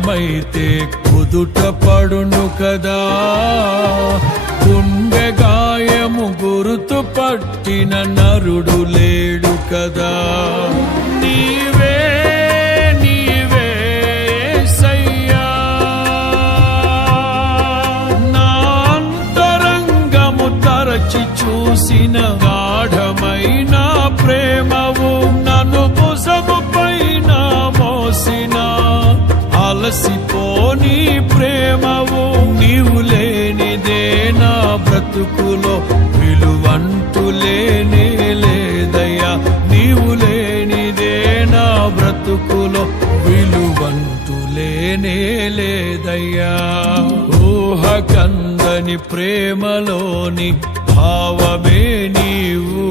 గాయమైతే కుదుట పడును కదా, గుండె గాయము గురుతు పట్టిన నరుడు లేడు కదా. నీవే నీవే యేసయ్యా, నా అంతరంగము తరచి చూసిన గాఢమైన ప్రేమవు, నన్ను భుజము పైన మోసిన అలసిపోని ప్రేమవు. నీవు లేనిదే నా బ్రతుకులో విలువంటూ లేనే లేదయ్యా, నీవు లేనిదే నా బ్రతుకులో విలువంటూ లేనే లేదయ్యా. ఊహ కందని ప్రేమలోని భావమే నీవు.